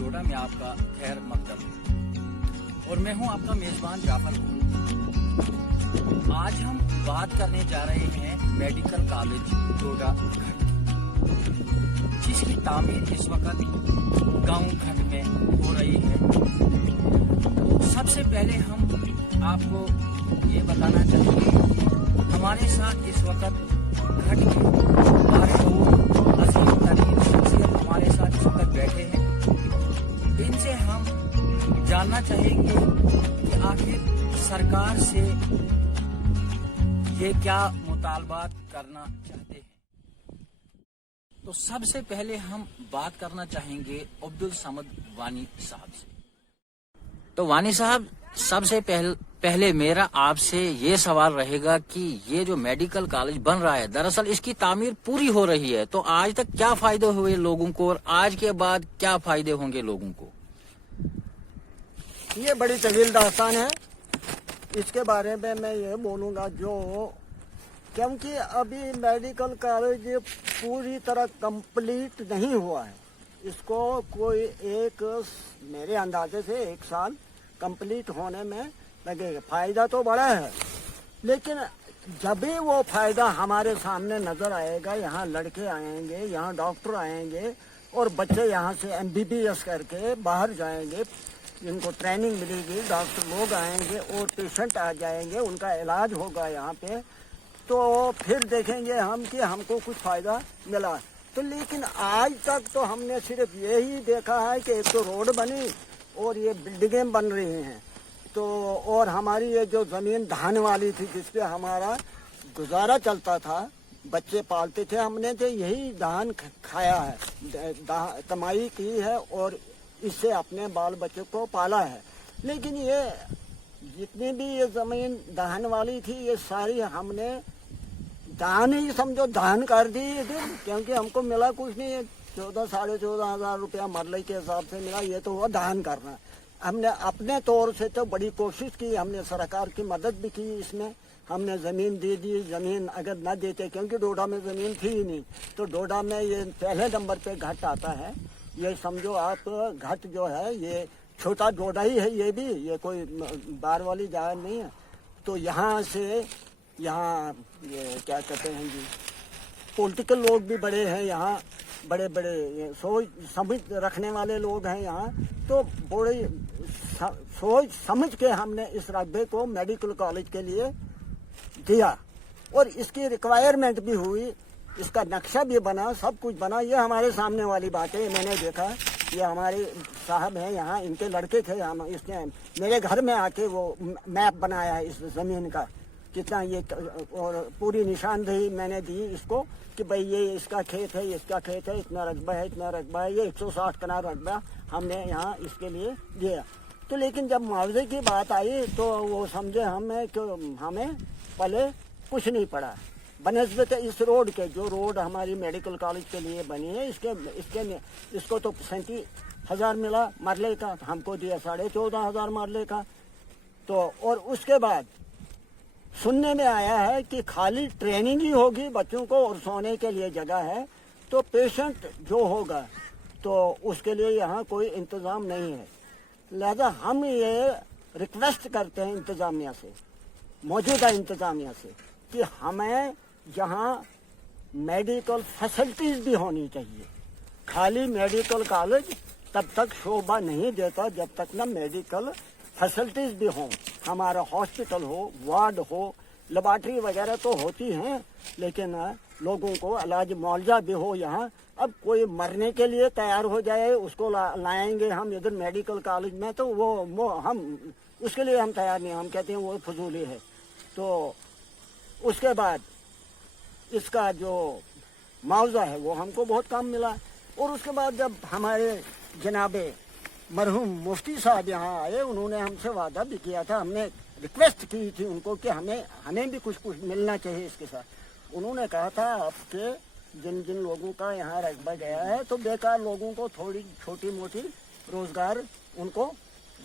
डोडा में आपका खैर मकदम और मैं हूं आपका मेजबान जाफर। आज हम बात करने जा रहे हैं मेडिकल कॉलेज डोडा घाट, जिसकी तामीर इस वक्त गांव घाट में हो रही है। सबसे पहले हम आपको ये बताना चाहेंगे, हमारे साथ इस वक्त घाट के अजीम तरीन शख्सियत हमारे साथ इस वक्त बैठे हैं। इनसे हम जानना चाहेंगे कि आखिर सरकार से ये क्या मुतालबात करना चाहते हैं। तो सबसे पहले हम बात करना चाहेंगे अब्दुल समद वानी साहब से। तो वानी साहब, सबसे पहले मेरा आपसे ये सवाल रहेगा कि ये जो मेडिकल कॉलेज बन रहा है, दरअसल इसकी तामीर पूरी हो रही है, तो आज तक क्या फायदे हुए लोगों को और आज के बाद क्या फायदे होंगे लोगों को? ये बड़ी तवील दास्तान है। इसके बारे में मैं ये बोलूँगा क्योंकि अभी मेडिकल कॉलेज पूरी तरह कंप्लीट नहीं हुआ है। इसको कोई मेरे अंदाजे से 1 साल कंप्लीट होने में लगेगा। फायदा तो बड़ा है, लेकिन जब भी वो फायदा हमारे सामने नजर आएगा, यहाँ लड़के आएंगे, यहाँ डॉक्टर आएंगे और बच्चे यहाँ से MBBS करके बाहर जाएंगे, जिनको ट्रेनिंग मिलेगी, डॉक्टर लोग आएंगे और पेशेंट आ जाएंगे, उनका इलाज होगा यहाँ पे, तो फिर देखेंगे हम कि हमको कुछ फायदा मिला। तो लेकिन आज तक तो हमने सिर्फ यही देखा है कि एक तो रोड बनी और ये बिल्डिंगें बन रही हैं, तो और हमारी ये जो जमीन धान वाली थी जिसपे हमारा गुजारा चलता था, बच्चे पालते थे, हमने तो यही धान खाया है, कमाई की है और इससे अपने बाल बच्चे को पाला है। लेकिन ये जितनी भी ये जमीन धान वाली थी, ये सारी हमने दान ही समझो दान कर दी थी, क्योंकि हमको मिला कुछ नहीं। 14,500 रुपया मरले के हिसाब से मिला। ये तो हुआ दान करना। हमने अपने तौर से तो बड़ी कोशिश की, हमने सरकार की मदद भी की इसमें, हमने ज़मीन दे दी। ज़मीन अगर न देते, क्योंकि डोडा में ज़मीन थी ही नहीं, तो डोडा में ये पहले नंबर पे घाट आता है। ये समझो आप घाट जो है ये छोटा डोडा ही है, ये कोई बार वाली जगह नहीं है। तो यहाँ से यहाँ ये क्या कहते हैं जी, पॉलिटिकल लोग भी बड़े हैं यहाँ, बड़े बड़े सोच समझ रखने वाले लोग हैं यहाँ। तो बड़े सोच समझ के हमने इस रकबे को मेडिकल कॉलेज के लिए दिया और इसकी रिक्वायरमेंट भी हुई, इसका नक्शा भी बना, सब कुछ बना। ये हमारे सामने वाली बात है, मैंने देखा। ये हमारे साहब हैं यहाँ, इनके लड़के थे, हम इसने मेरे घर में आके वो मैप बनाया है इस ज़मीन का, कितना ये, और पूरी निशानदेही मैंने दी इसको कि भाई ये इसका खेत है, इसका खेत है, इतना रकबा है, इतना रकबा है। ये 160 कनाल रकबा हमने यहाँ इसके लिए दिया। तो लेकिन जब मुआवजे की बात आई तो वो समझे हमें कि हमें पहले कुछ नहीं पड़ा बनस्बत इस रोड के, जो रोड हमारी मेडिकल कॉलेज के लिए बनी है, इसको तो 37,000 मिला मरले का, हमको दिया 14,500 मरले का। तो और उसके बाद सुनने में आया है कि खाली ट्रेनिंग ही होगी बच्चों को और सोने के लिए जगह है, तो पेशेंट जो होगा तो उसके लिए यहाँ कोई इंतज़ाम नहीं है। लिहाजा हम ये रिक्वेस्ट करते हैं इंतज़ामिया से, मौजूदा इंतज़ामिया से, कि हमें यहाँ मेडिकल फैसिलिटीज़ भी होनी चाहिए। खाली मेडिकल कॉलेज तब तक शोभा नहीं देता जब तक ना मेडिकल फैसिलिटीज़ भी हों। हमारा हॉस्पिटल हो, वार्ड हो, लेबॉर्ट्री वगैरह तो होती हैं, लेकिन लोगों को इलाज मुआवजा भी हो यहाँ। अब कोई मरने के लिए तैयार हो जाए, उसको लाएंगे हम इधर मेडिकल कॉलेज में, तो वो हम उसके लिए हम तैयार नहीं। हम कहते हैं वो फजूली है। तो उसके बाद इसका जो मुआवजा है वो हमको बहुत कम मिला। और उसके बाद जब हमारे जनाबे मरहूम मुफ्ती साहब यहाँ आए, उन्होंने हमसे वादा भी किया था, हमने रिक्वेस्ट की थी उनको कि हमें भी कुछ मिलना चाहिए इसके साथ। उन्होंने कहा था आपके जिन जिन लोगों का यहाँ रकबा गया है, तो बेकार लोगों को थोड़ी छोटी मोटी रोजगार उनको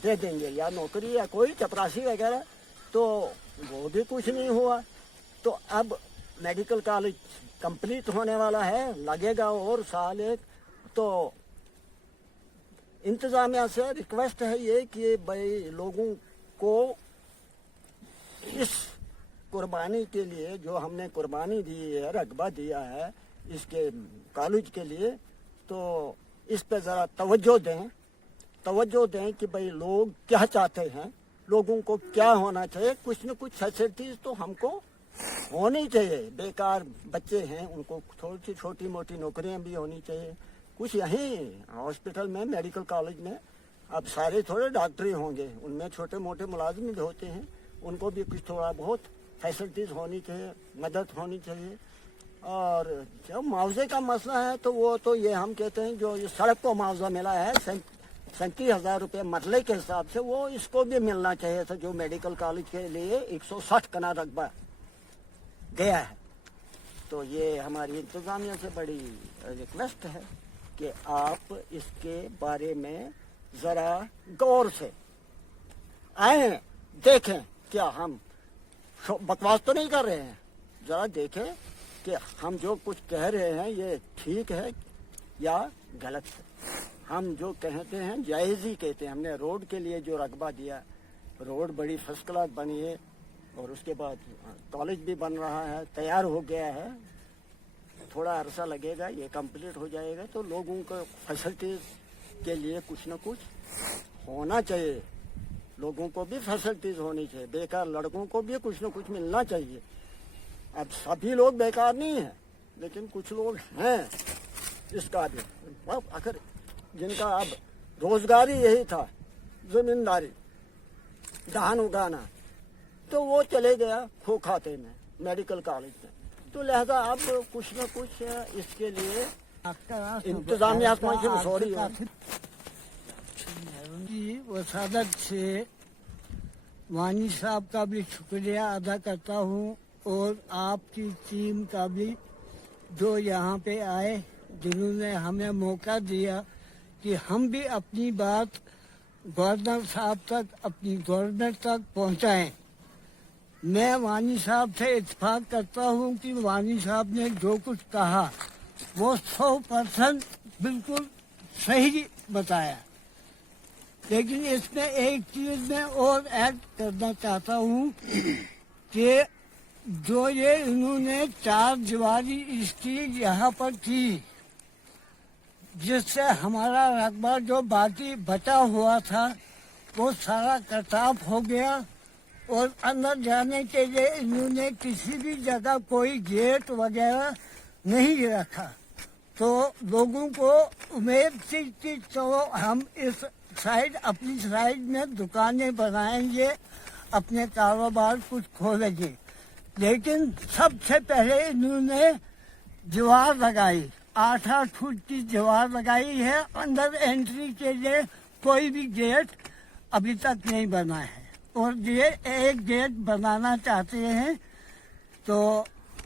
दे देंगे, या नौकरी या कोई चपरासी वगैरह। तो वो भी कुछ नहीं हुआ। तो अब मेडिकल कॉलेज कंप्लीट होने वाला है, लगेगा और साल एक। तो इंतजामिया से रिक्वेस्ट है ये कि भाई लोगों को इस कुर्बानी के लिए जो हमने कुर्बानी दी है, रकबा दिया है इसके कॉलेज के लिए, तो इस पे ज़रा तवज्जो दें कि भाई लोग क्या चाहते हैं, लोगों को क्या होना चाहिए। कुछ न कुछ फैसिलिटीज तो हमको होनी चाहिए। बेकार बच्चे हैं, उनको थोड़ी छोटी मोटी नौकरियां भी होनी चाहिए। कुछ यहीं हॉस्पिटल में, मेडिकल कॉलेज में अब सारे थोड़े डॉक्टर ही होंगे, उनमें छोटे मोटे मुलाजिम भी होते हैं, उनको भी कुछ थोड़ा बहुत फैसिलिटीज होनी चाहिए, मदद होनी चाहिए। और जब मुआवजे का मसला है तो वो तो ये हम कहते हैं जो ये सड़क को मुआवजा मिला है 37,000 रुपये मरले के हिसाब से, वो इसको भी मिलना चाहिए था जो मेडिकल कॉलेज के लिए 160 कनाल रकबा गया है। तो ये हमारी इंतजामिया से बड़ी रिक्वेस्ट है कि आप इसके बारे में ज़रा गौर से आए, देखें क्या हम बकवास तो नहीं कर रहे हैं, ज़रा देखें कि हम जो कुछ कह रहे हैं ये ठीक है या गलत है। हम जो कहते हैं जायज़ ही कहते हैं। हमने रोड के लिए जो रकबा दिया, रोड बड़ी फर्स्ट क्लास बनी है, और उसके बाद कॉलेज भी बन रहा है, तैयार हो गया है, थोड़ा अरसा लगेगा, ये कंप्लीट हो जाएगा, तो लोगों को फैसिलिटीज के लिए कुछ न कुछ होना चाहिए। लोगों को भी फैसिलिटीज होनी चाहिए, बेकार लड़कों को भी कुछ न कुछ मिलना चाहिए। अब सभी लोग बेकार नहीं हैं, लेकिन कुछ लोग हैं इस काबिल, अगर जिनका अब रोजगार ही यही था, जमींदारी, धान उगाना, तो वो चले गया खो खाते में मेडिकल कॉलेज में। तो लिहाजा अब कुछ न कुछ इसके लिए इंतजामिया सॉरी की वसादत से वानी साहब का भी शुक्रिया अदा करता हूँ, और आपकी टीम का भी जो यहाँ पे आए, जिन्होंने हमें मौका दिया कि हम भी अपनी बात गवर्नर साहब तक, अपनी गवर्नमेंट तक पहुँचाएं। मैं वानी साहब से इत्तेफाक करता हूँ कि वानी साहब ने जो कुछ कहा वो 100% बिल्कुल सही बताया, लेकिन इसमें एक चीज मैं और ऐड करना चाहता हूँ कि जो ये इन्होंने 4 दीवारी इसकी यहाँ पर की, जिससे हमारा रकबा जो बाकी बचा हुआ था वो सारा कटाफ हो गया, और अंदर जाने के लिए इन्होंने किसी भी जगह कोई गेट वगैरह नहीं रखा। तो लोगों को उम्मीद थी कि चलो हम इस साइड, अपनी साइड में दुकानें बनाएंगे, अपने कारोबार कुछ खोलेंगे, लेकिन सबसे पहले इन्होंने दीवार लगाई, 8 फुट की दीवार लगाई है। अंदर एंट्री के लिए कोई भी गेट अभी तक नहीं बना है, और ये एक गेट बनाना चाहते हैं, तो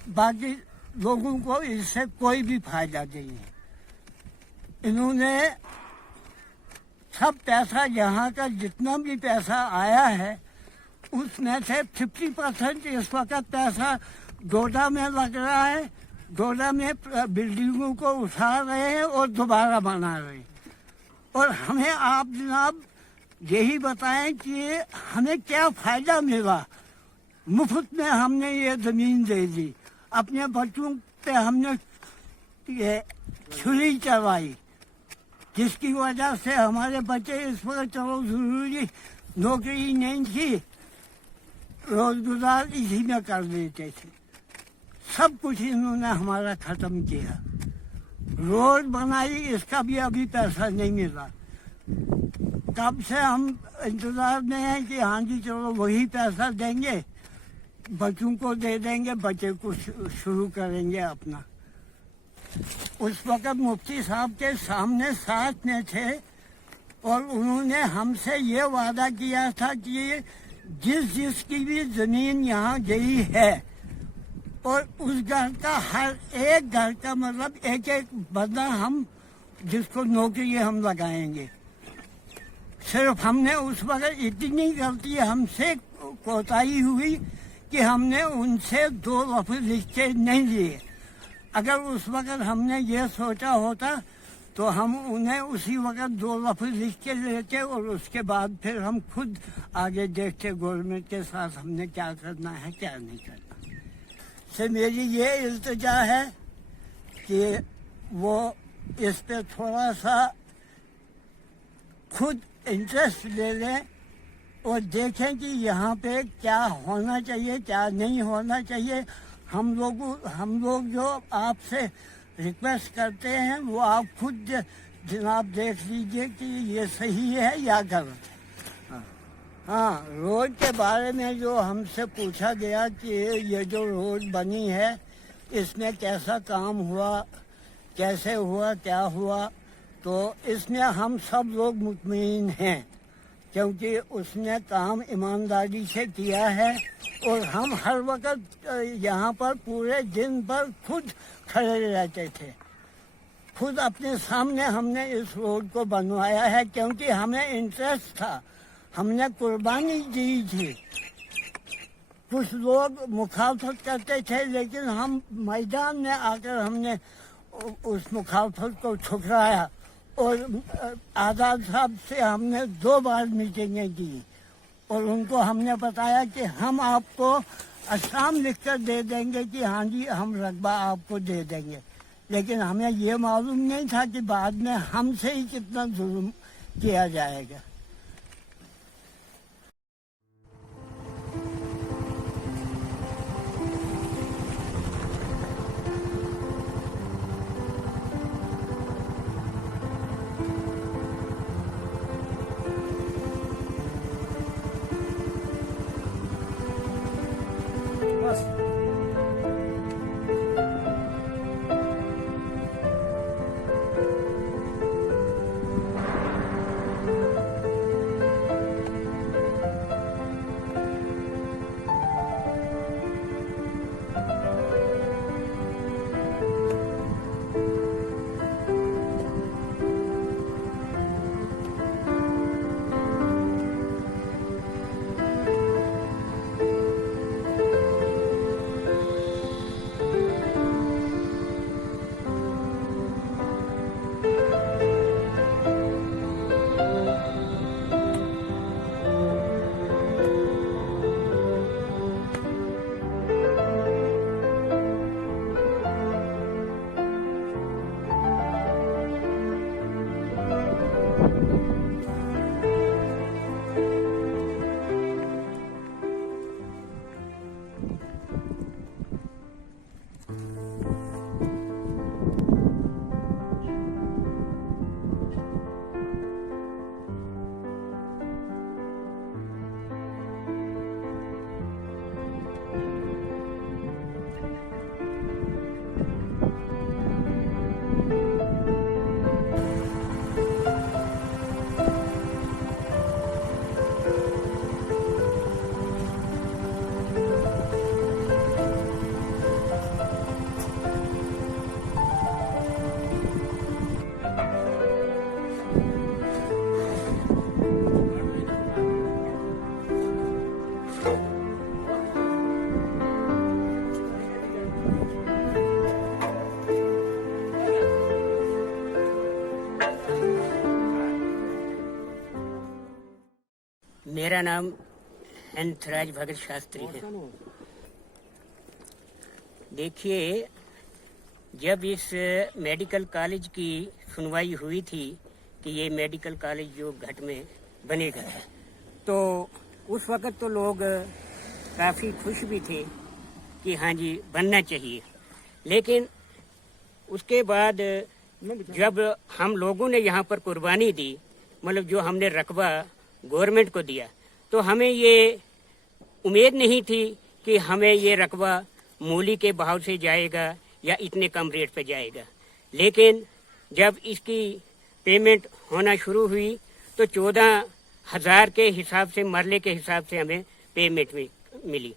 बाकी लोगों को इससे कोई भी फायदा नहीं है। इन्होंने सब पैसा, यहाँ का जितना भी पैसा आया है उसमें से 50% इस वक्त पैसा डोडा में लग रहा है। डोडा में बिल्डिंगों को उठा रहे हैं और दोबारा बना रहे हैं। और हमें आप जनाब यही बताएं कि हमें क्या फायदा मिला। मुफ्त में हमने ये जमीन दे दी, अपने बच्चों पे हमने ये छुरी चलवाई, जिसकी वजह से हमारे बच्चे इस वक्त चलो जरूरी नौकरी नहीं थी, रोजगार इसी में कर लेते थे। सब कुछ इन्होंने हमारा खत्म किया। रोड बनाई, इसका भी अभी पैसा नहीं मिला। कब से हम इंतजार में हैं कि हाँ जी चलो वही पैसा देंगे, बच्चों को दे देंगे, बच्चे को शुरू करेंगे अपना। उस वक्त मुफ्ती साहब के सामने साथ में थे, और उन्होंने हमसे ये वादा किया था कि जिसकी भी जमीन यहाँ गई है, और उस घर का हर एक घर का मतलब एक एक बंदा हम जिसको नौकरी हम लगाएंगे। सिर्फ हमने उस वक्त इतनी गलती हमसे कोताही हुई कि हमने उनसे 2 लफ्ज़ लिख के नहीं लिए। अगर उस वक्त हमने ये सोचा होता तो हम उन्हें उसी वक्त 2 लफ्ज लिख के लेते और उसके बाद फिर हम खुद आगे देखते गवर्नमेंट के साथ हमने क्या करना है क्या नहीं करना। से मेरी ये इल्तिजा है कि वो इस पे थोड़ा सा खुद इंटरेस्ट ले लें और देखें कि यहाँ पे क्या होना चाहिए क्या नहीं होना चाहिए। हम लोग जो आपसे रिक्वेस्ट करते हैं वो आप खुद जनाब देख लीजिए कि ये सही है या गलत है। हाँ, रोड के बारे में जो हमसे पूछा गया कि ये जो रोड बनी है इसमें कैसा काम हुआ, कैसे हुआ, क्या हुआ, तो इसमें हम सब लोग मुतमईन हैं क्योंकि उसने काम ईमानदारी से किया है और हम हर वक्त यहाँ पर पूरे दिन भर खुद खड़े रहते थे। खुद अपने सामने हमने इस रोड को बनवाया है क्योंकि हमें इंटरेस्ट था, हमने कुर्बानी दी थी। कुछ लोग मुखालफत करते थे लेकिन हम मैदान में आकर हमने उस मुखालफत को ठुकराया और आज़ाद साहब से हमने 2 बार मीटिंगें की और उनको हमने बताया कि हम आपको असाम लिख कर दे देंगे कि हाँ जी हम रकबा आपको दे देंगे, लेकिन हमें ये मालूम नहीं था कि बाद में हमसे ही कितना जुल्म किया जाएगा। मेरा नाम हंसराज भगत शास्त्री है। देखिए, जब इस मेडिकल कॉलेज की सुनवाई हुई थी कि ये मेडिकल कॉलेज जो घाट में बनेगा, तो उस वक्त तो लोग काफ़ी खुश भी थे कि हाँ जी बनना चाहिए। लेकिन उसके बाद जब हम लोगों ने यहाँ पर कुर्बानी दी, मतलब जो हमने रकबा गवर्नमेंट को दिया, तो हमें ये उम्मीद नहीं थी कि हमें ये रकबा मूली के भाव से जाएगा या इतने कम रेट पे जाएगा। लेकिन जब इसकी पेमेंट होना शुरू हुई तो 14,000 के हिसाब से, मरले के हिसाब से हमें पेमेंट मिली।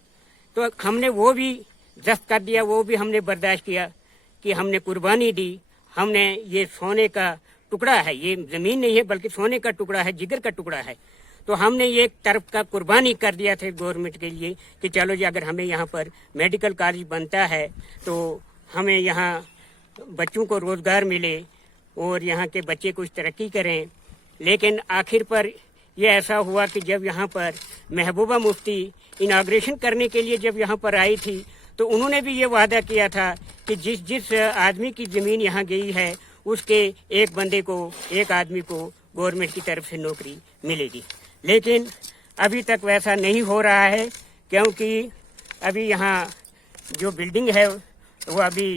तो हमने वो भी जब्त कर दिया, वो भी हमने बर्दाश्त किया कि हमने कुर्बानी दी। हमने ये सोने का टुकड़ा है, ये जमीन नहीं है बल्कि सोने का टुकड़ा है, जिगर का टुकड़ा है। तो हमने ये एक तरफ का कुर्बानी कर दिया था गवर्नमेंट के लिए कि चलो जी अगर हमें यहाँ पर मेडिकल कॉलेज बनता है तो हमें यहाँ बच्चों को रोजगार मिले और यहाँ के बच्चे कुछ तरक्की करें। लेकिन आखिर पर ये ऐसा हुआ कि जब यहाँ पर महबूबा मुफ्ती इनाग्रेशन करने के लिए जब यहाँ पर आई थी तो उन्होंने भी ये वादा किया था कि जिस आदमी की ज़मीन यहाँ गई है उसके एक बंदे को, एक आदमी को गवर्नमेंट की तरफ से नौकरी मिलेगी। लेकिन अभी तक वैसा नहीं हो रहा है, क्योंकि अभी यहाँ जो बिल्डिंग है वो अभी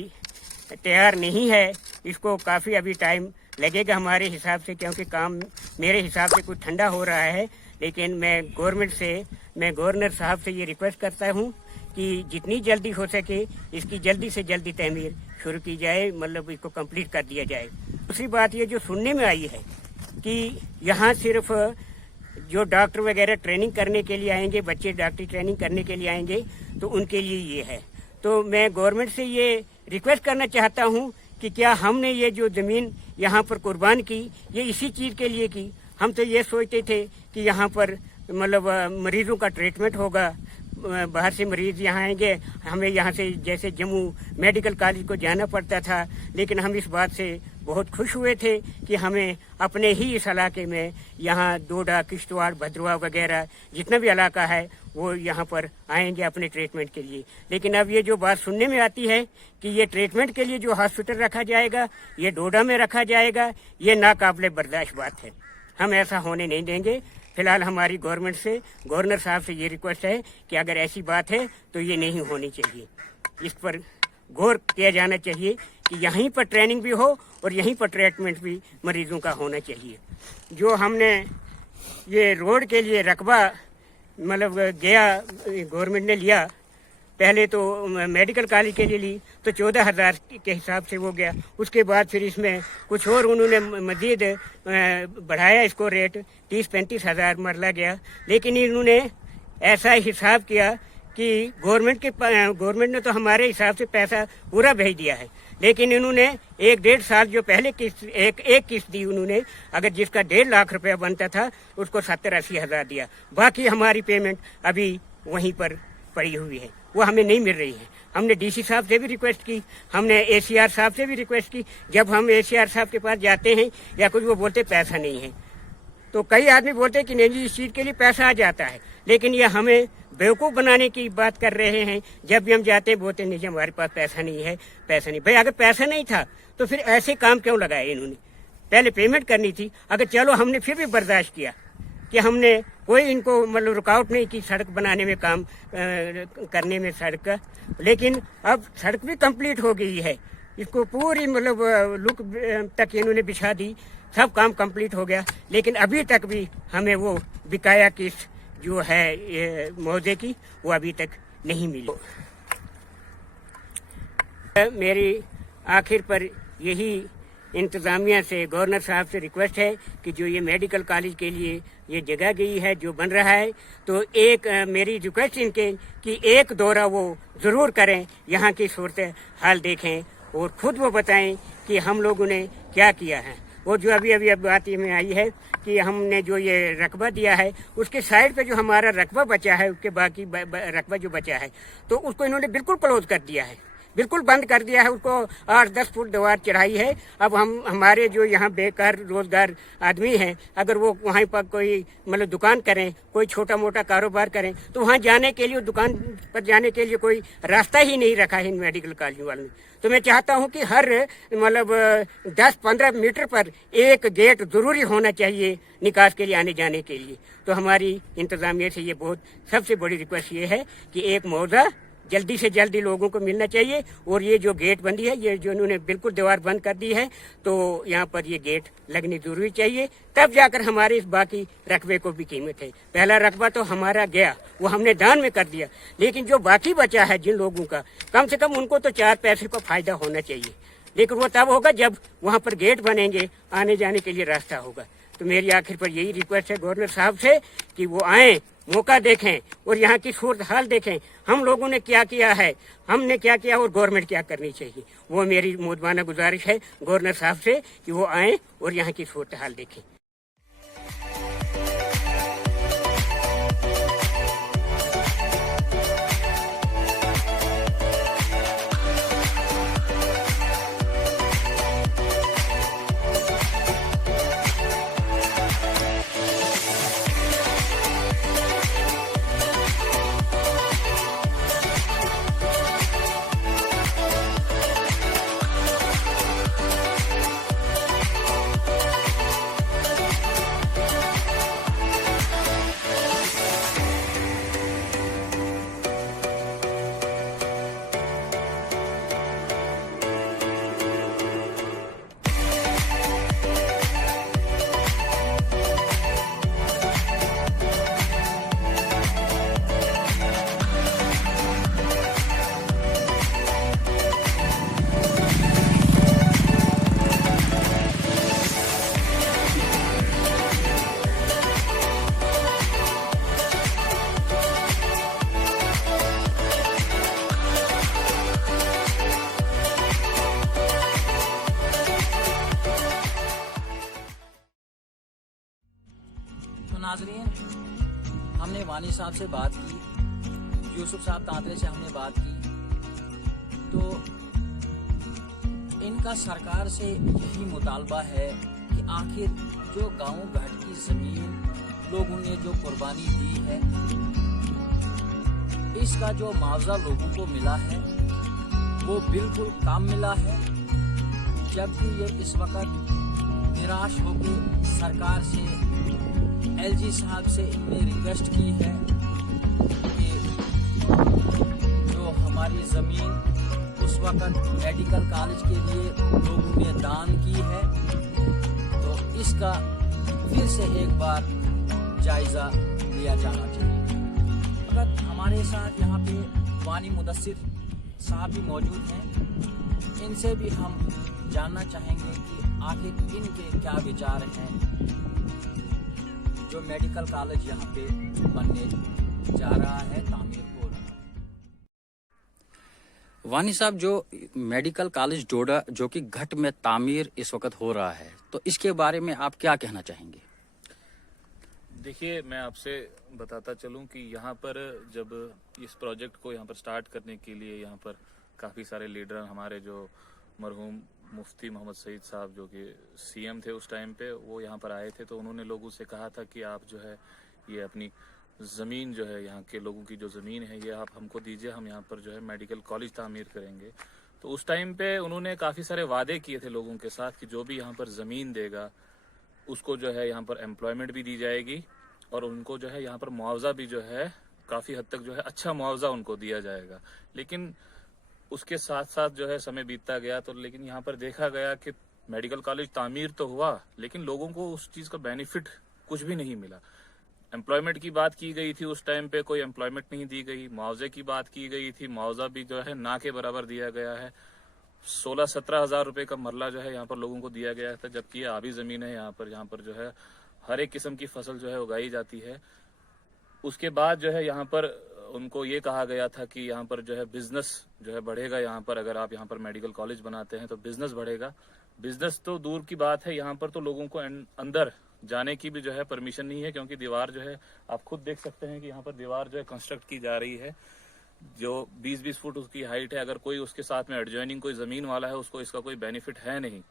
तैयार नहीं है। इसको काफ़ी अभी टाइम लगेगा हमारे हिसाब से, क्योंकि काम मेरे हिसाब से कुछ ठंडा हो रहा है। लेकिन मैं गवर्नर साहब से ये रिक्वेस्ट करता हूँ कि जितनी जल्दी हो सके इसकी जल्दी से जल्दी तमीर शुरू की जाए, मतलब इसको कंप्लीट कर दिया जाए। दूसरी बात ये जो सुनने में आई है कि यहाँ सिर्फ जो डॉक्टर वगैरह ट्रेनिंग करने के लिए आएंगे, बच्चे डॉक्टरी ट्रेनिंग करने के लिए आएंगे, तो उनके लिए ये है। तो मैं गवर्नमेंट से ये रिक्वेस्ट करना चाहता हूँ कि क्या हमने ये जो ज़मीन यहाँ पर कुर्बान की ये इसी चीज़ के लिए की। हम तो ये सोचते थे कि यहाँ पर मतलब मरीजों का ट्रीटमेंट होगा, बाहर से मरीज यहाँ आएंगे, हमें यहाँ से जैसे जम्मू मेडिकल कॉलेज को जाना पड़ता था। लेकिन हम इस बात से बहुत खुश हुए थे कि हमें अपने ही इस इलाके में यहाँ डोडा, किश्तवाड़, भद्रवाह वगैरह जितना भी इलाका है वो यहाँ पर आएंगे अपने ट्रीटमेंट के लिए। लेकिन अब ये जो बात सुनने में आती है कि ये ट्रीटमेंट के लिए जो हॉस्पिटल रखा जाएगा ये डोडा में रखा जाएगा, ये नाकाबिले बर्दाश्त बात है। हम ऐसा होने नहीं देंगे। फिलहाल हमारी गवर्नर साहब से ये रिक्वेस्ट है कि अगर ऐसी बात है तो ये नहीं होनी चाहिए। इस पर गौर किया जाना चाहिए कि यहीं पर ट्रेनिंग भी हो और यहीं पर ट्रीटमेंट भी मरीजों का होना चाहिए। जो हमने ये रोड के लिए रकबा मतलब गया गवर्नमेंट ने लिया, पहले तो मेडिकल कॉलेज के लिए ली तो 14,000 के हिसाब से वो गया। उसके बाद फिर इसमें कुछ और उन्होंने मजीद बढ़ाया इसको रेट, 30-35 हज़ार मरला गया। लेकिन इन्होंने ऐसा हिसाब किया कि गवर्नमेंट ने तो हमारे हिसाब से पैसा पूरा भेज दिया है, लेकिन इन्होंने 1-1.5 साल जो पहले किस्त एक किस्त दी उन्होंने, अगर जिसका 1.5 लाख रुपया बनता था उसको 70-80 हज़ार दिया। बाकी हमारी पेमेंट अभी वहीं पर पड़ी हुई है, वो हमें नहीं मिल रही है। हमने डीसी साहब से भी रिक्वेस्ट की, हमने एसीआर साहब से भी रिक्वेस्ट की। जब हम एसीआर साहब के पास जाते हैं या कुछ, वो बोलते पैसा नहीं है। तो कई आदमी बोलते हैं कि नहीं जी इस चीज़ के लिए पैसा आ जाता है, लेकिन ये हमें बेवकूफ़ बनाने की बात कर रहे हैं। जब भी हम जाते हैं बोलते नहीं जी हमारे पास पैसा नहीं है, पैसा नहीं। भाई अगर पैसा नहीं था तो फिर ऐसे काम क्यों लगाए इन्होंने? पहले पेमेंट करनी थी। अगर चलो हमने फिर भी बर्दाश्त किया कि हमने कोई इनको मतलब रुकावट नहीं की सड़क बनाने में, काम करने में सड़क का। लेकिन अब सड़क भी कंप्लीट हो गई है, इसको पूरी मतलब लुक तक इन्होंने बिछा दी, सब काम कंप्लीट हो गया। लेकिन अभी तक भी हमें वो बकाया किस्त जो है मुआवजे की वो अभी तक नहीं मिली। मेरी आखिर पर यही इंतज़ामिया से, गवर्नर साहब से रिक्वेस्ट है कि जो ये मेडिकल कॉलेज के लिए ये जगह गई है जो बन रहा है, तो एक मेरी रिक्वेस्ट इनके कि एक दौरा वो ज़रूर करें, यहाँ की सूरत हाल देखें और ख़ुद वो बताएं कि हम लोगों ने क्या किया है। और जो अभी बात में आई है कि हमने जो ये रकबा दिया है उसके साइड पे जो हमारा रकबा बचा है, उसके बाकी रकबा जो बचा है तो उसको इन्होंने बिल्कुल क्लोज कर दिया है, बिल्कुल बंद कर दिया है। उसको 8-10 फुट दीवार चढ़ाई है। अब हमारे जो यहाँ बेकार रोजगार आदमी हैं, अगर वो वहाँ पर कोई मतलब दुकान करें, कोई छोटा मोटा कारोबार करें, तो वहाँ जाने के लिए, दुकान पर जाने के लिए कोई रास्ता ही नहीं रखा है इन मेडिकल कॉलेज वालों ने। तो मैं चाहता हूँ कि हर मतलब 10-15 मीटर पर एक गेट जरूरी होना चाहिए निकास के लिए, आने जाने के लिए। तो हमारी इंतजामिया से ये बहुत सबसे बड़ी रिक्वेस्ट ये है कि एक मुआवजा जल्दी से जल्दी लोगों को मिलना चाहिए। और ये जो गेट बंदी है, ये जो इन्होंने बिल्कुल दीवार बंद कर दी है, तो यहाँ पर ये गेट लगनी जरूरी चाहिए, तब जाकर हमारे इस बाकी रकबे को भी कीमत है। पहला रकबा तो हमारा गया, वो हमने दान में कर दिया, लेकिन जो बाकी बचा है जिन लोगों का, कम से कम उनको तो 4 पैसे का फायदा होना चाहिए। लेकिन वो तब होगा जब वहाँ पर गेट बनेंगे, आने जाने के लिए रास्ता होगा। तो मेरी आखिर पर यही रिक्वेस्ट है गवर्नर साहब से कि वो आएँ, मौका देखें और यहाँ की सूरत हाल देखें, हम लोगों ने क्या किया है, हमने क्या किया और गवर्नमेंट क्या करनी चाहिए। वो मेरी मुद्दाना गुजारिश है गवर्नर साहब से कि वो आएँ और यहाँ की सूरत हाल देखें। नाजरीन, हमने वानी साहब से बात की, यूसुफ साहब तांतरे से हमने बात की, तो इनका सरकार से यही मुतालबा है कि आखिर जो गांव घाट की जमीन लोगों ने जो कुर्बानी दी है, इसका जो मुआवजा लोगों को मिला है वो बिल्कुल कम मिला है, जबकि ये इस वक्त निराश होकर सरकार से, एलजी साहब से इनने रिक्वेस्ट की है कि जो हमारी ज़मीन उस वक्त मेडिकल कॉलेज के लिए लोगों ने दान की है, तो इसका फिर से एक बार जायज़ा लिया जाना चाहिए। अगर हमारे साथ यहाँ पे वानी मुदस्सिर साहब भी मौजूद हैं, इनसे भी हम जानना चाहेंगे कि आखिर इनके क्या विचार हैं जो मेडिकल कॉलेज यहाँ पे बनने जा रहा है, तामीर हो रहा है। वानी साहब, जो मेडिकल कॉलेज डोडा जो कि घट में तामीर इस वक्त हो रहा है, तो इसके बारे में आप क्या कहना चाहेंगे? देखिए, मैं आपसे बताता चलूं कि यहाँ पर जब इस प्रोजेक्ट को यहाँ पर स्टार्ट करने के लिए यहाँ पर काफ़ी सारे लीडर, हमारे जो मरहूम मुफ्ती मोहम्मद सईद साहब जो कि सीएम थे उस टाइम पे, वो यहाँ पर आए थे, तो उन्होंने लोगों से कहा था कि आप जो है ये अपनी ज़मीन जो है, यहाँ के लोगों की जो ज़मीन है, ये आप हमको दीजिए, हम यहाँ पर जो है मेडिकल कॉलेज तामीर करेंगे। तो उस टाइम पे उन्होंने काफ़ी सारे वादे किए थे लोगों के साथ कि जो भी यहाँ पर ज़मीन देगा उसको जो है यहाँ पर एम्प्लॉयमेंट भी दी जाएगी और उनको जो है यहाँ पर मुआवजा भी जो है काफ़ी हद तक जो है अच्छा मुआवजा उनको दिया जाएगा। लेकिन उसके साथ साथ जो है समय बीतता गया, तो लेकिन यहाँ पर देखा गया कि मेडिकल कॉलेज तामीर तो हुआ, लेकिन लोगों को उस चीज़ का बेनिफिट कुछ भी नहीं मिला। एम्प्लॉयमेंट की बात की गई थी, उस टाइम पे कोई एम्प्लॉयमेंट नहीं दी गई। मुआवजे की बात की गई थी, मुआवजा भी जो है ना के बराबर दिया गया है। 16-17 हज़ार रुपये का मरला जो है यहाँ पर लोगों को दिया गया था, जबकि ये आबी ज़मीन है यहाँ पर जो है हर एक किस्म की फसल जो है उगाई जाती है। उसके बाद जो है यहाँ पर उनको ये कहा गया था कि यहाँ पर जो है बिजनेस जो है बढ़ेगा, यहाँ पर अगर आप यहाँ पर मेडिकल कॉलेज बनाते हैं तो बिजनेस बढ़ेगा। बिजनेस तो दूर की बात है, यहाँ पर तो लोगों को अंदर जाने की भी जो है परमिशन नहीं है, क्योंकि दीवार जो है आप खुद देख सकते हैं कि यहाँ पर दीवार जो है कंस्ट्रक्ट की जा रही है, जो 20-20 फुट उसकी हाइट है। अगर कोई उसके साथ में एडजॉइनिंग कोई ज़मीन वाला है, उसको इसका कोई बेनिफिट है नहीं।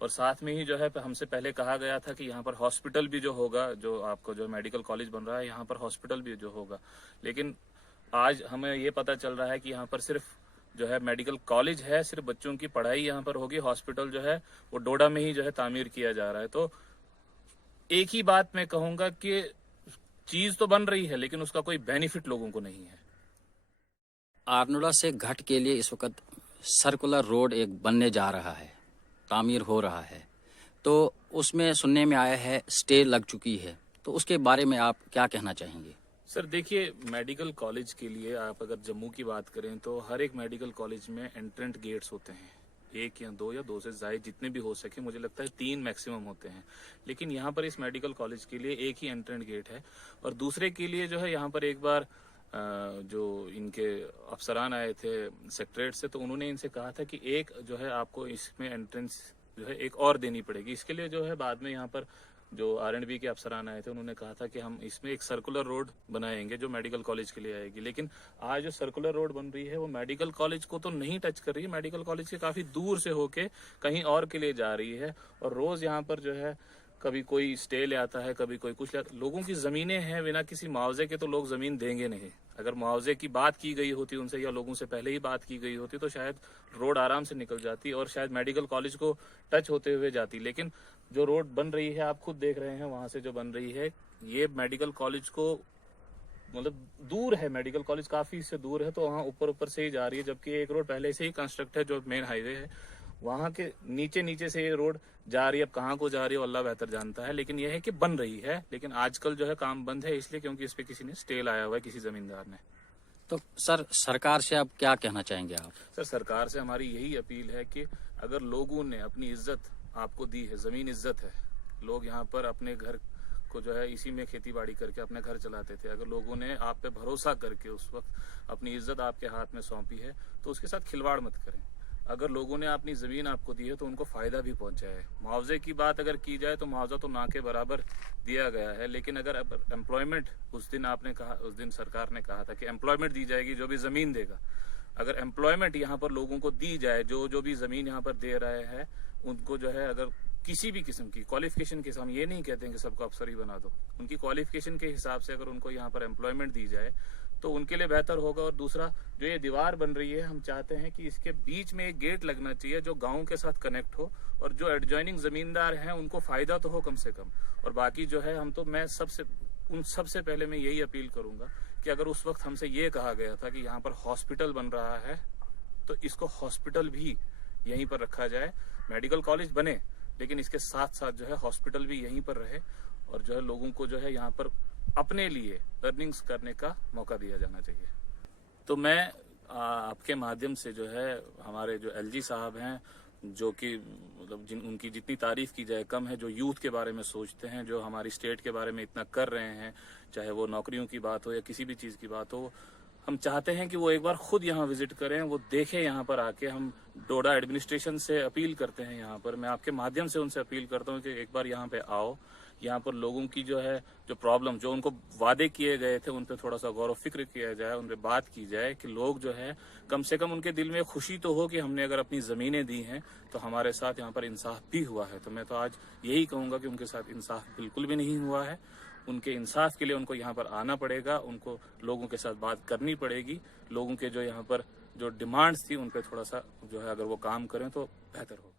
और साथ में ही जो है हमसे पहले कहा गया था कि यहाँ पर हॉस्पिटल भी जो होगा, जो आपको जो मेडिकल कॉलेज बन रहा है यहाँ पर हॉस्पिटल भी जो होगा, लेकिन आज हमें ये पता चल रहा है कि यहाँ पर सिर्फ जो है मेडिकल कॉलेज है, सिर्फ बच्चों की पढ़ाई यहाँ पर होगी, हॉस्पिटल जो है वो डोडा में ही जो है तामीर किया जा रहा है। तो एक ही बात मैं कहूँगा कि चीज़ तो बन रही है, लेकिन उसका कोई बेनिफिट लोगों को नहीं है। आरनोड़ा से घट के लिए इस वक्त सर्कुलर रोड एक बनने जा रहा है, तामीर हो रहा है, तो उसमें सुनने में आया है स्टे लग चुकी है, तो उसके बारे में आप क्या कहना चाहेंगे? सर देखिए, मेडिकल कॉलेज के लिए आप अगर जम्मू की बात करें तो हर एक मेडिकल कॉलेज में एंट्रेंट गेट्स होते हैं, 1 या 2 से ज़ायद जितने भी हो सके, मुझे लगता है 3 मैक्सिमम होते हैं। लेकिन यहाँ पर इस मेडिकल कॉलेज के लिए एक ही एंट्रेंट गेट है। और दूसरे के लिए जो है यहाँ पर एक बार जो इनके अफसरान आए थे सेक्रेटरीट से, तो उन्होंने इनसे कहा था कि एक जो है आपको इसमें एंट्रेंस जो है एक और देनी पड़ेगी। इसके लिए जो है बाद में यहाँ पर जो R&B के अफसरान आए थे, उन्होंने कहा था कि हम इसमें एक सर्कुलर रोड बनाएंगे जो मेडिकल कॉलेज के लिए आएगी। लेकिन आज जो सर्कुलर रोड बन रही है वो मेडिकल कॉलेज को तो नहीं टच कर रही है, मेडिकल कॉलेज के काफी दूर से होके कहीं और के लिए जा रही है। और रोज यहाँ पर जो है कभी कोई स्टे ले आता है, कभी कोई कुछ ले आता है। लोगों की जमीनें हैं, बिना किसी मुआवजे के तो लोग जमीन देंगे नहीं। अगर मुआवजे की बात की गई होती उनसे या लोगों से पहले ही बात की गई होती तो शायद रोड आराम से निकल जाती और शायद मेडिकल कॉलेज को टच होते हुए जाती। लेकिन जो रोड बन रही है, आप खुद देख रहे हैं वहां से जो बन रही है, ये मेडिकल कॉलेज को मतलब दूर है, मेडिकल कॉलेज काफी इससे दूर है, तो वहाँ ऊपर से ही जा रही है। जबकि एक रोड पहले से ही कंस्ट्रक्ट है, जो मेन हाईवे है, वहाँ के नीचे से ये रोड जा रही है। अब कहाँ को जा रही है अल्लाह बेहतर जानता है, लेकिन यह है कि बन रही है। लेकिन आजकल जो है काम बंद है, इसलिए क्योंकि इस पे किसी ने स्टे लाया हुआ है, किसी जमींदार ने। तो सर, सरकार से आप क्या कहना चाहेंगे? आप सर, सरकार से हमारी यही अपील है कि अगर लोगों ने अपनी इज्जत आपको दी है, जमीन इज्जत है, लोग यहाँ पर अपने घर को जो है इसी में खेती बाड़ी करके अपने घर चलाते थे। अगर लोगों ने आप पे भरोसा करके उस वक्त अपनी इज्जत आपके हाथ में सौंपी है, तो उसके साथ खिलवाड़ मत करें। अगर लोगों ने अपनी ज़मीन आपको दी है तो उनको फ़ायदा भी पहुंचा है। मुआवजे की बात अगर की जाए तो मुआवजा तो ना के बराबर दिया गया है, लेकिन अगर एम्प्लॉयमेंट, उस दिन सरकार ने कहा था कि एम्प्लॉयमेंट दी जाएगी जो भी ज़मीन देगा। अगर एम्प्लॉयमेंट यहाँ पर लोगों को दी जाए, जो भी ज़मीन यहाँ पर दे रहे हैं उनको जो है, अगर किसी भी किस्म की क्वालिफिकेशन के साथ, ये नहीं कहते हैं कि सबको अफसर ही बना दो, उनकी क्वालिफिकेशन के हिसाब से अगर उनको यहाँ पर एम्प्लॉयमेंट दी जाए तो उनके लिए बेहतर होगा। और दूसरा, जो ये दीवार बन रही है, हम चाहते हैं कि इसके बीच में एक गेट लगना चाहिए जो गांव के साथ कनेक्ट हो, और जो एडजॉइनिंग जमींदार हैं उनको फायदा तो हो कम से कम। और बाकी जो है, मैं सबसे पहले मैं यही अपील करूंगा कि अगर उस वक्त हमसे ये कहा गया था कि यहाँ पर हॉस्पिटल बन रहा है तो इसको हॉस्पिटल भी यहीं पर रखा जाए। मेडिकल कॉलेज बने लेकिन इसके साथ साथ जो है हॉस्पिटल भी यहीं पर रहे, और जो है लोगों को जो है यहाँ पर अपने लिए अर्निंग्स करने का मौका दिया जाना चाहिए। तो मैं आपके माध्यम से जो है, हमारे जो एलजी साहब हैं, जो कि मतलब उनकी जितनी तारीफ की जाए कम है, जो यूथ के बारे में सोचते हैं, जो हमारी स्टेट के बारे में इतना कर रहे हैं, चाहे वो नौकरियों की बात हो या किसी भी चीज़ की बात हो, हम चाहते हैं कि वो एक बार खुद यहाँ विजिट करें, वो देखें यहाँ पर आके। हम डोडा एडमिनिस्ट्रेशन से अपील करते हैं यहाँ पर, मैं आपके माध्यम से उनसे अपील करता हूँ कि एक बार यहाँ पे आओ, यहाँ पर लोगों की जो है, जो प्रॉब्लम, जो उनको वादे किए गए थे, उन पे थोड़ा सा गौर व फिक्र किया जाए, उन पे बात की जाए कि लोग जो है कम से कम उनके दिल में खुशी तो हो कि हमने अगर अपनी ज़मीनें दी हैं तो हमारे साथ यहाँ पर इंसाफ भी हुआ है। तो मैं तो आज यही कहूँगा कि उनके साथ इंसाफ बिल्कुल भी नहीं हुआ है। उनके इंसाफ के लिए उनको यहाँ पर आना पड़ेगा, उनको लोगों के साथ बात करनी पड़ेगी, लोगों के जो यहाँ पर जो डिमांड्स थी उन पे थोड़ा सा जो है अगर वो काम करें तो बेहतर होगा।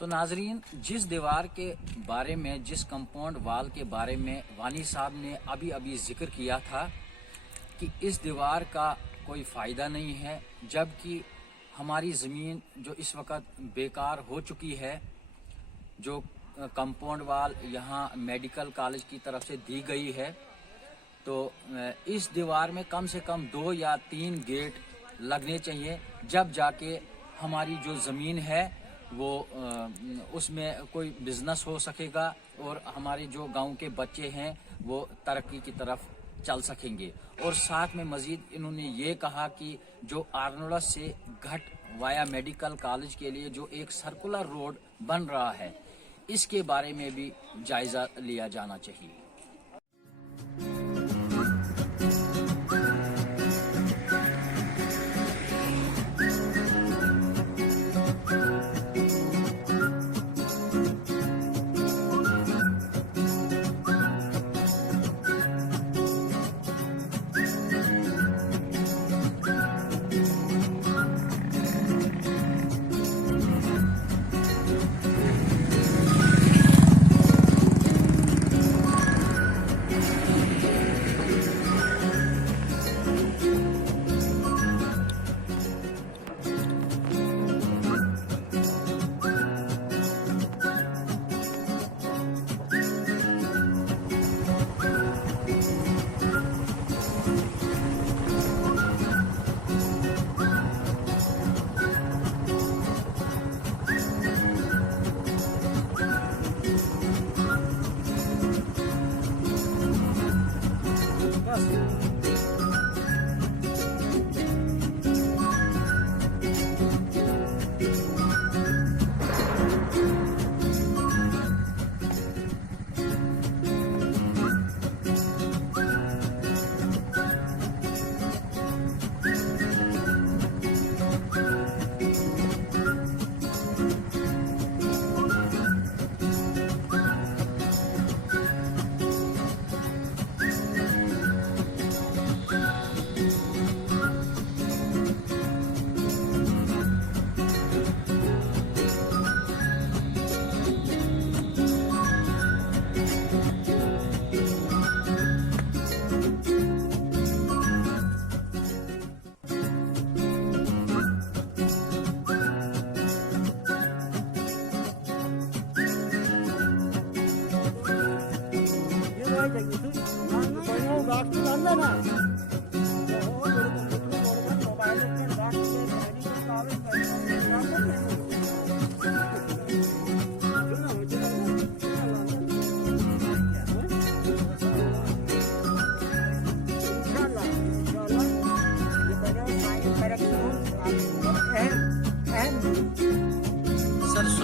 तो नाजरीन, जिस दीवार के बारे में, जिस कंपाउंड वाल के बारे में वानी साहब ने अभी जिक्र किया था कि इस दीवार का कोई फ़ायदा नहीं है, जबकि हमारी ज़मीन जो इस वक्त बेकार हो चुकी है, जो कंपाउंड वाल यहाँ मेडिकल कॉलेज की तरफ से दी गई है, तो इस दीवार में कम से कम 2 या 3 गेट लगने चाहिए, जब जाके हमारी जो ज़मीन है वो उसमें कोई बिजनेस हो सकेगा और हमारे जो गांव के बच्चे हैं वो तरक्की की तरफ चल सकेंगे। और साथ में मजीद इन्होंने ये कहा कि जो आर्नोला से घट वाया मेडिकल कॉलेज के लिए जो एक सर्कुलर रोड बन रहा है, इसके बारे में भी जायजा लिया जाना चाहिए।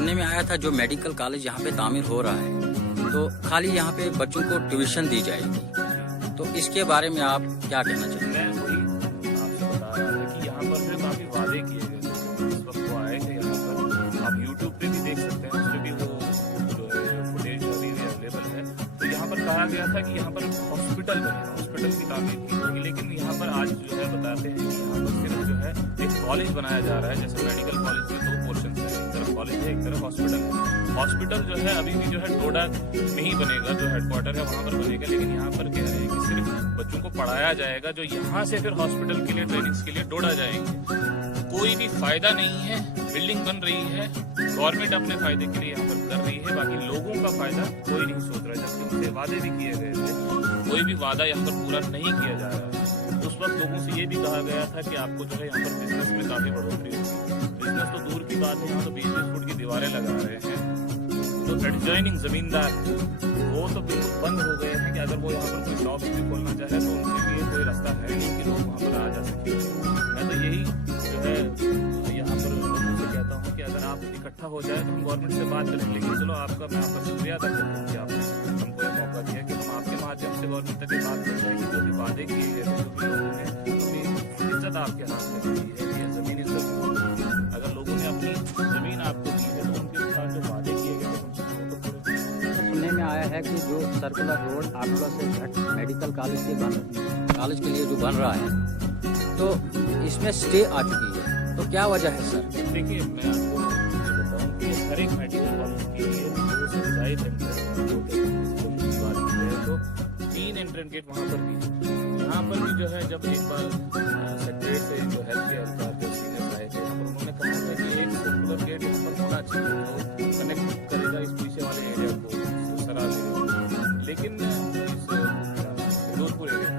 सुनने में आया था जो मेडिकल कॉलेज यहाँ पे तामीर हो रहा है तो खाली यहाँ पे बच्चों को ट्यूशन दी जाएगी, तो इसके बारे में आप क्या कहना चाहेंगे? मैं वही आपसे बता रहा था कि यहाँ पर जो काफी वादे किए गए थे। इस वक्त वो आए थे यहाँ पर, आप यूट्यूब पे भी देख सकते हैं, उस पर भी वो जो है फुटेज अभी भी अवेलेबल है। तो यहाँ पर कहा गया था कि यहाँ पर हॉस्पिटल बनेगा, हॉस्पिटल की तामीर की जाएगी, लेकिन यहाँ पर आज जो है बताते हैं कि यहाँ पर सिर्फ जो है एक कॉलेज बनाया जा रहा है। जैसे मेडिकल कॉलेज में 2 पोर्शन है, एक तरफ कॉलेज है, एक तरफ हॉस्पिटल है। हॉस्पिटल जो है अभी भी जो है डोडा में ही बनेगा, जो हेडक्वार्टर है वहाँ पर बनेगा, लेकिन यहाँ पर कह रहे हैं कि सिर्फ बच्चों को पढ़ाया जाएगा, जो यहाँ से फिर हॉस्पिटल के लिए ट्रेनिंग्स के लिए डोडा जाएंगे। कोई भी फायदा नहीं है, बिल्डिंग बन रही है, गवर्नमेंट अपने फायदे के लिए यहाँ पर कर रही है, बाकी लोगों का फायदा कोई नहीं सोच रहा है। जबकि उनसे वादे भी किए गए थे, कोई भी वादा यहाँ पर पूरा नहीं किया जा रहा है। उस वक्त लोगों से ये भी कहा गया था कि आपको जो है यहाँ पर बिजनेस में काफी बढ़ोतरी होगी। बिजनेस तो दूर की बात है, यहाँ तो 20-20 फुट की दीवारें लगा रहे हैं। जो एडजॉइनिंग जमींदार वो तो बिल्कुल बंद हो गए हैं कि अगर वो यहाँ पर कोई शॉप भी खोलना चाहे तो उनके लिए कोई रास्ता है नहीं कि लोग वहाँ पर आ जा सके। मैं तो यही जो है यहाँ पर लोगों से कहता हूँ कि अगर आप इकट्ठा हो जाए तो हम गवर्नमेंट से बात करें, लेकिन चलो मैं आपका शुक्रिया अदा करता हूँ कि आपने हमको ये मौका दिया कि हम आपके माध्यम से गवर्नमेंट तक ये बात कर पाए कि जो भी वादे किए गए थे, जो भी लोगों ने अपनी इज्जत आपके हाथ में दी है कि जमीन इज्जत, अगर लोगों ने अपनी जमीन आपको दी है तो उनके साथ जो वादे किए गए थे सुनने में आया है कि जो सर्कुलर रोड आटोला से घट मेडिकल कॉलेज के लिए जो बन रहा है तो इसमें स्टे आ चुकी है, तो क्या वजह है सर? देखिए, मैं आपको ये बताऊं कि हर एक मेडिकल कॉलेज के लिए 2 से ज़ायद तो 3 एंट्रेंस गेट वहाँ पर भी है। यहाँ पर भी जो है जब एक बार सेक्रेटरी से जो हेल्थ के अधिकार जो सीनियर आए थे, उन्होंने कहा था कि एक सर्कुलर गेट यहाँ पर होना चाहिए, तो कनेक्ट करेगा इस पीछे वाले एरिया को सराज, लेकिन जोधपुर एरिया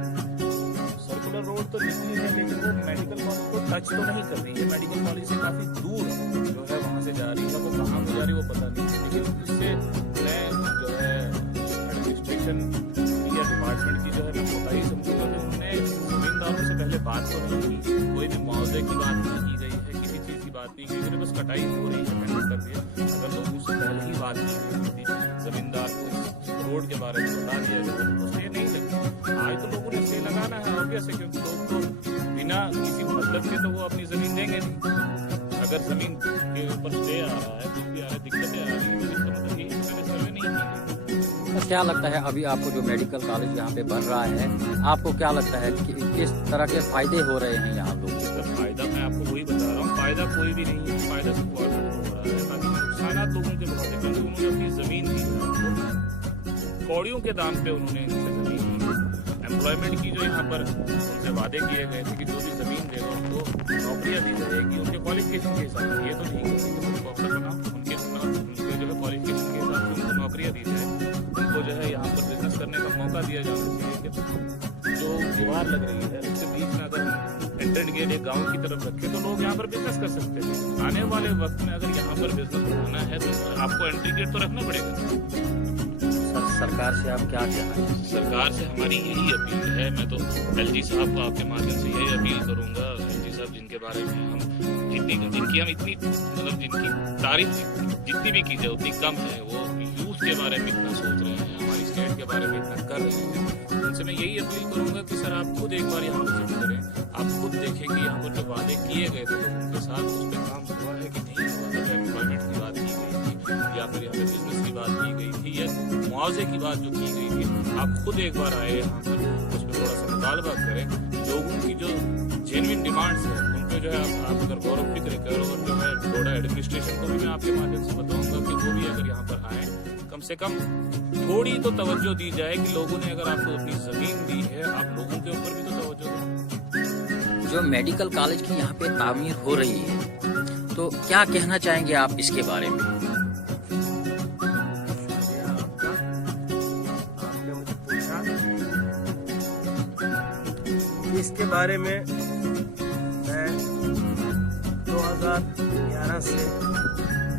सर्कुलर रोड तो निकली है, लेकिन वो मेडिकल कॉलेज को टच तो नहीं कर रही है। मेडिकल कॉलेज से काफी दूर जो है वहाँ से जा रही है, वो कहाँ को जा रही है वो पता नहीं। लेकिन इससे मैं जो है एडमिनिस्ट्रेशन या डिपार्टमेंट की जो है मैं कोताही समझूंगा कि उन्होंने जमींदारों से पहले बात तो नहीं की, कोई भी मुआवजे की बात नहीं की गई है, किसी चीज की बात नहीं की गई, बस कटाई हो रही है, पेंडिंग कर दिया। अगर लोगों से पहले ही बात की गई थी, जमींदार को रोड के बारे में बता दिया गया तो स्टे नहीं लगती। आज तो लोगों ने स्टे लगाना है ऑब्वियस है, क्योंकि लोग तो बिना किसी मतलब के तो वो अपनी जमीन देंगे नहीं। अगर जमीन के ऊपर स्टे आ रहा है, कुछ भी आ रहा है, दिक्कतें आ रही है, तो इसका मतलब यही मैंने सर्वे नहीं की। तो क्या लगता है अभी आपको जो मेडिकल कॉलेज यहाँ पे बन रहा है, आपको क्या लगता है कि किस तरह के फायदे हो रहे हैं यहाँ लोगों को? फायदा मैं आपको वही बता रहा हूँ, फायदा कोई भी नहीं है, फायदा सिर्फ गवर्नमेंट को हो रहा है, बाकी नुकसानात लोगों के बहुत है, क्योंकि उन्होंने अपनी जमीन दी, कौड़ियों के दाम पे उन्होंने इनसे जमीन ली। एम्प्लॉयमेंट की जो यहाँ पर उनसे वादे किए गए थे कि जो भी जमीन देगा उनको नौकरियाँ दी जाएगी उनके क्वालिफिकेशन के हिसाब से, ये तो नहीं कर अफसर बना उनके जो है क्वालिफिकेशन के हिसाब से उनको नौकरियाँ दी जाए, उनको जो है यहाँ पर बिजनेस करने का मौका दिया जाना चाहिए। कि जो दीवार लग रही है उसके बीच में अगर एंट्रेंस गेट एक गाँव की तरफ रखे तो लोग यहाँ पर बिजनेस कर सकते हैं। आने वाले वक्त में अगर यहाँ पर बिजनेस बनाना है तो आपको एंट्री गेट तो रखना पड़ेगा। सरकार से आप क्या कहना चाहेंगे? सरकार से हमारी यही अपील है, मैं तो एलजी साहब को आपके माध्यम से यही अपील करूंगा, एलजी साहब जिनके बारे में हम जिनकी हम इतनी मतलब जिनकी तारीफ जितनी भी की जाए उतनी कम है, वो यूथ के बारे में इतना सोच रहे हैं, हमारी स्टेट के बारे में इतना कर रहे हैं, उनसे मैं यही अपील करूंगा कि सर आप खुद एक बार यहाँ विजिट करें, आप खुद देखें कि यहाँ पर जो वादे किए गए थे लोगों के साथ उस पर काम हुआ है कि नहीं हुआ है। एम्प्लॉयमेंट की बात की गई थी या फिर यहाँ पे बिजनेस की बात की गई थी या मुआवजे की बात जो की गई थी, आप खुद एक बार आए यहाँ पर उस पर थोड़ा सा मुतालबा करें। लोगों की जो जेन्युइन डिमांड्स है उन पर जो है आप अगर गौर और फिक्र करें, और जो है डोडा एडमिनिस्ट्रेशन को भी मैं आपके माध्यम से बताऊंगा कि वो भी अगर यहाँ पर आए कम से कम थोड़ी तो तवज्जो दी जाए कि लोगों ने अगर आपको अपनी जमीन दी है, आप लोगों के ऊपर भी तो तवज्जो दें। जो मेडिकल कॉलेज की यहाँ पे तामीर हो रही है तो क्या कहना चाहेंगे आप इसके बारे में? आपने मुझे पूछा इसके बारे में, मैं 2011 से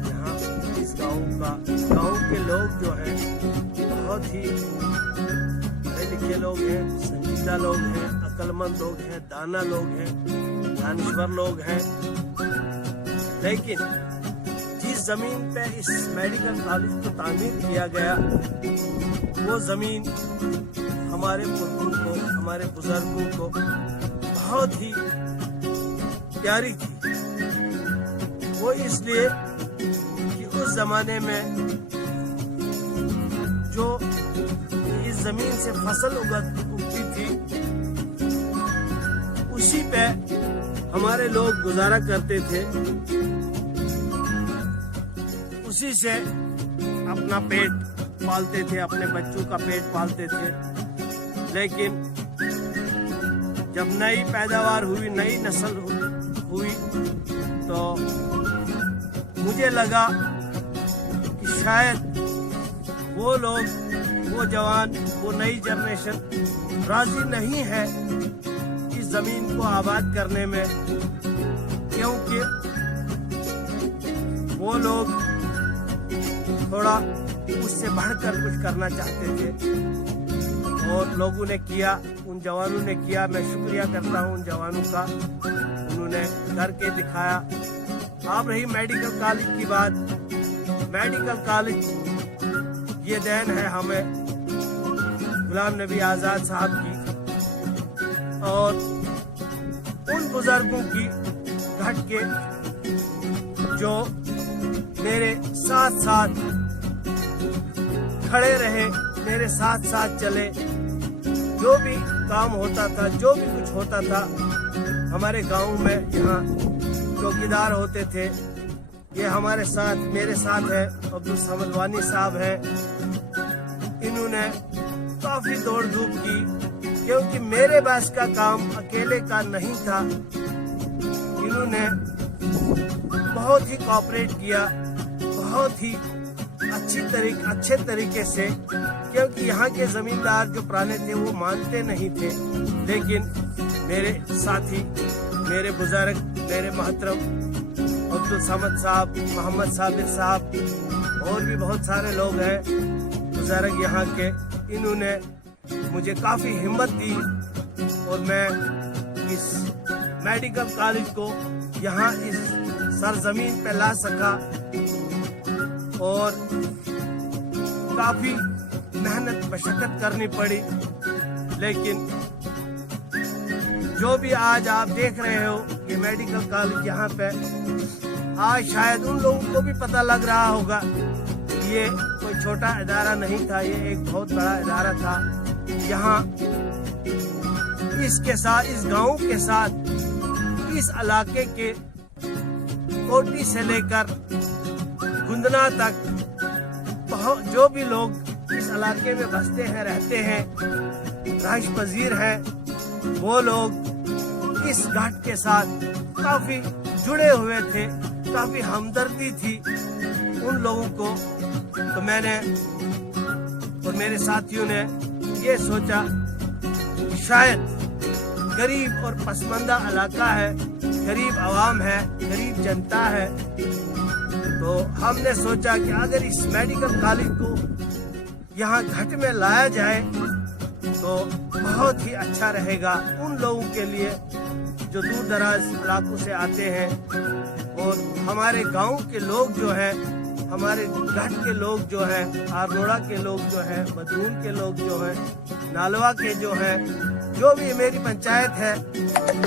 यहाँ इस गांव के लोग जो हैं बहुत ही पढ़े लिखे लोग हैं, संजीदा लोग हैं, अक्लमंद लोग हैं, दाना लोग हैं, दानिश्वर लोग हैं, लेकिन जिस जिस जमीन पे इस मेडिकल कॉलेज को तामीर किया गया, वो जमीन हमारे पुरखों को, हमारे बुजुर्गों को बहुत ही प्यारी थी। वो इसलिए कि उस जमाने में जो इस जमीन से फसल उगती थी, उसी पे हमारे लोग गुजारा करते थे, उसी से अपना पेट पालते थे, अपने बच्चों का पेट पालते थे। लेकिन जब नई पैदावार हुई, नई नस्ल हुई, तो मुझे लगा कि शायद वो लोग, वो जवान, वो नई जनरेशन राजी नहीं है इस जमीन को आबाद करने में, क्योंकि वो लोग थोड़ा उससे बढ़कर कुछ करना चाहते थे। और लोगों ने किया, उन जवानों ने किया। मैं शुक्रिया करता हूं उन जवानों का, उन्होंने करके दिखाया। अब रही मेडिकल कॉलेज की बात, मेडिकल कॉलेज ये देन है हमें गुलाम नबी आज़ाद साहब की और उन बुजुर्गों की घट के जो मेरे साथ साथ खड़े रहे, मेरे साथ साथ चले। जो भी काम होता था, जो भी कुछ होता था हमारे गांव में, यहाँ चौकीदार होते थे, ये हमारे साथ, मेरे साथ है अब्दुल समद वानी साहब हैं। इन्होंने काफी दौड़ धूप की, क्योंकि मेरे बस का काम अकेले का नहीं था। इन्होंने बहुत ही कोऑपरेट किया, बहुत ही अच्छे तरीके से, क्योंकि यहाँ के जमींदार जो पुराने थे वो मानते नहीं थे। लेकिन मेरे साथी, मेरे बुजुर्ग, मेरे मोहतरम अब्दुल समद साहब, मोहम्मद साबिर साहब और भी बहुत सारे लोग हैं बुजुर्ग यहाँ के, इन्होंने मुझे काफी हिम्मत दी और मैं इस मेडिकल कॉलेज को यहाँ इस सरजमीन पे ला सका। और काफी मेहनत मशक्कत करनी पड़ी, लेकिन जो भी आज आप देख रहे हो ये मेडिकल कॉलेज यहाँ पे, आज शायद उन लोगों को भी पता लग रहा होगा ये कोई छोटा इदारा नहीं था, ये एक बहुत बड़ा इदारा था। यहाँ इसके साथ, इस गांव के साथ, इस इलाके के कोटी से लेकर गुंदना तक बहुत, जो भी लोग इस इलाके में बसते हैं, रहते हैं, रहाइश पजीर हैं, वो लोग इस घाट के साथ काफी जुड़े हुए थे, काफी हमदर्दी थी उन लोगों को। तो मैंने और मेरे साथियों ने ये सोचा कि शायद गरीब और पसमानदा इलाका है, गरीब आवाम है, गरीब जनता है, तो हमने सोचा कि अगर इस मेडिकल कॉलेज को यहाँ घट में लाया जाए तो बहुत ही अच्छा रहेगा उन लोगों के लिए जो दूर दराज इलाकों से आते हैं। और हमारे गांव के लोग जो हैं, हमारे घाट के लोग जो हैं, आरनोड़ा के लोग जो हैं, मदून के लोग जो हैं, नालवा के जो हैं, जो भी मेरी पंचायत है,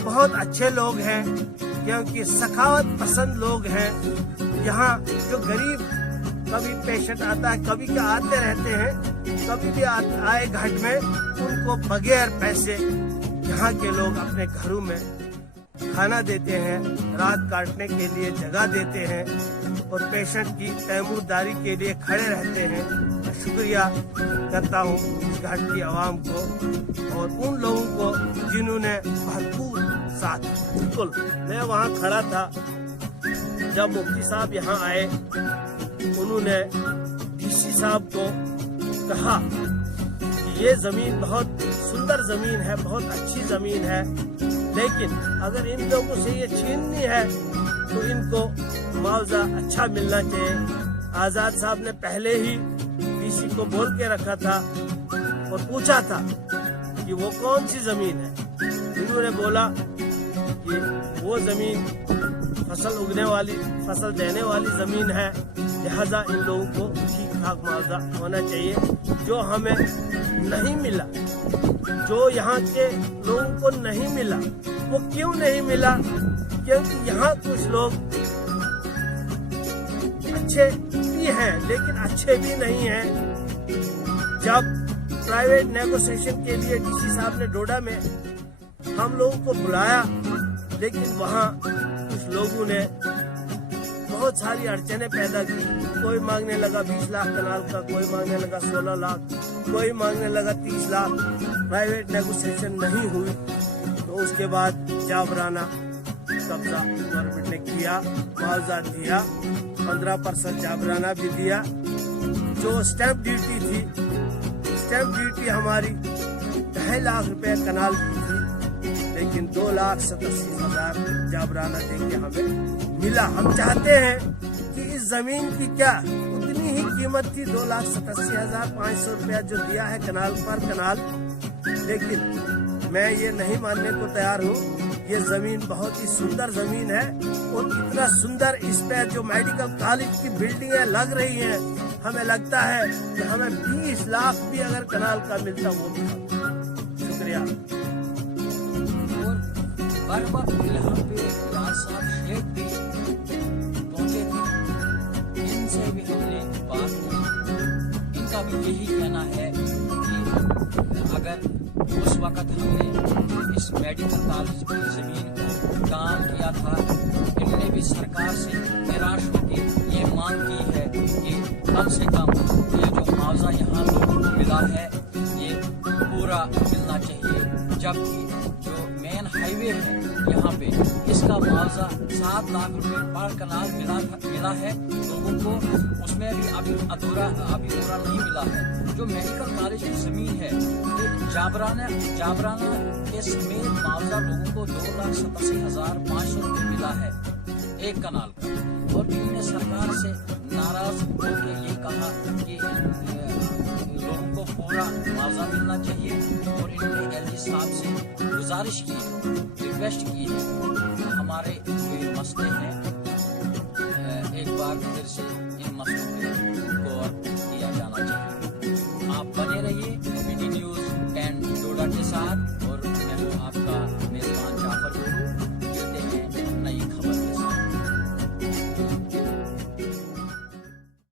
बहुत अच्छे लोग हैं, क्योंकि सखावत पसंद लोग हैं। यहाँ जो गरीब कभी पेशेंट आता है, कभी का आते रहते हैं, कभी भी आए घाट में, उनको बगैर पैसे यहाँ के लोग अपने घरों में खाना देते हैं, रात काटने के लिए जगह देते हैं और पेशेंट की तैमूरदारी के लिए खड़े रहते हैं। मैं शुक्रिया करता हूँ इस घाट की आवाम को और उन लोगों को जिन्होंने भरपूर साथ। बिल्कुल मैं वहाँ खड़ा था जब मुफ्ती साहब यहाँ आए, उन्होंने डीसी साहब को कहा कि ये जमीन बहुत सुंदर जमीन है, बहुत अच्छी जमीन है, लेकिन अगर इन लोगों से ये छीननी है तो इनको मुआवजा अच्छा मिलना चाहिए। आजाद साहब ने पहले ही डीसी को बोल के रखा था और पूछा था कि वो कौन सी जमीन है। इन्होंने बोला कि वो जमीन फसल उगने वाली, फसल देने वाली जमीन है, लिहाजा इन लोगों को ठीक ठाक मुआवजा होना चाहिए जो हमें नहीं मिला, जो यहाँ के लोगों को नहीं मिला। वो क्यों नहीं मिला? क्योंकि यहाँ कुछ लोग अच्छे भी हैं लेकिन अच्छे भी नहीं हैं। जब प्राइवेट नेगोशिएशन के लिए डीसी साहब ने डोडा में हम लोगों को बुलाया, लेकिन वहाँ कुछ लोगों ने बहुत सारी अड़चनें पैदा की। कोई मांगने लगा 20 लाख कनाल का, कोई मांगने लगा 16 लाख, कोई मांगने लगा 30 लाख। प्राइवेट नेगोशिएशन नहीं हुई तो उसके बाद जाबराना कब्जा गवर्नमेंट ने किया, मुआवजा दिया, 15% जाबराना भी दिया। जो स्टैंप ड्यूटी थी, स्टैंप ड्यूटी हमारी 2.5 लाख रुपए कनाल की थी, लेकिन 2,87,000 जाबराना देके हमें मिला। हम चाहते हैं कि इस जमीन की क्या उतनी ही कीमत थी, 2,87,500 रुपया जो दिया है कनाल पर कनाल, लेकिन मैं ये नहीं मानने को तैयार हूँ। ये जमीन बहुत ही सुंदर जमीन है और इतना सुंदर इस पे जो मेडिकल कॉलेज की बिल्डिंगें लग रही हैं, हमें लगता है कि हमें 20 लाख भी अगर कनाल का मिलता वो भी। शुक्रिया। और हर वक्त यहाँ पे राज साहब शेख भी पहुंचे थे, इनसे भी हमने बात की। इनका भी यही कहना है कि अगर उस वक्त हमने इस मेडिकल कॉलेज की जमीन को दान किया था, इनने भी सरकार से निराश होकर ये मांग की है कि कम से कम ये जो मुआवजा यहाँ लोगों को मिला है ये पूरा मिलना चाहिए। जबकि जो मेन हाईवे है यहाँ पे, इसका मुआवजा 7 लाख रुपए पर कनाल मिला है लोगों को, उसमें भी अभी पूरा नहीं मिला है। जो मेडिकल कॉलेज की जमीन है ये जाबराना के समेत मुआवजा लोगों को 2,87,500 रुपये मिला है एक कनाल का। और इन्होंने सरकार से नाराज होकर ये कहा कि लोगों को पूरा मुआवजा मिलना चाहिए, और इन्होंने एलजी साहब से गुजारिश की, रिक्वेस्ट की है हमारे जो मसले हैं एक बार फिर से इन मसलों पे गौर किया जाना चाहिए। आप बने रहिए BD News 10 डोडा के साथ।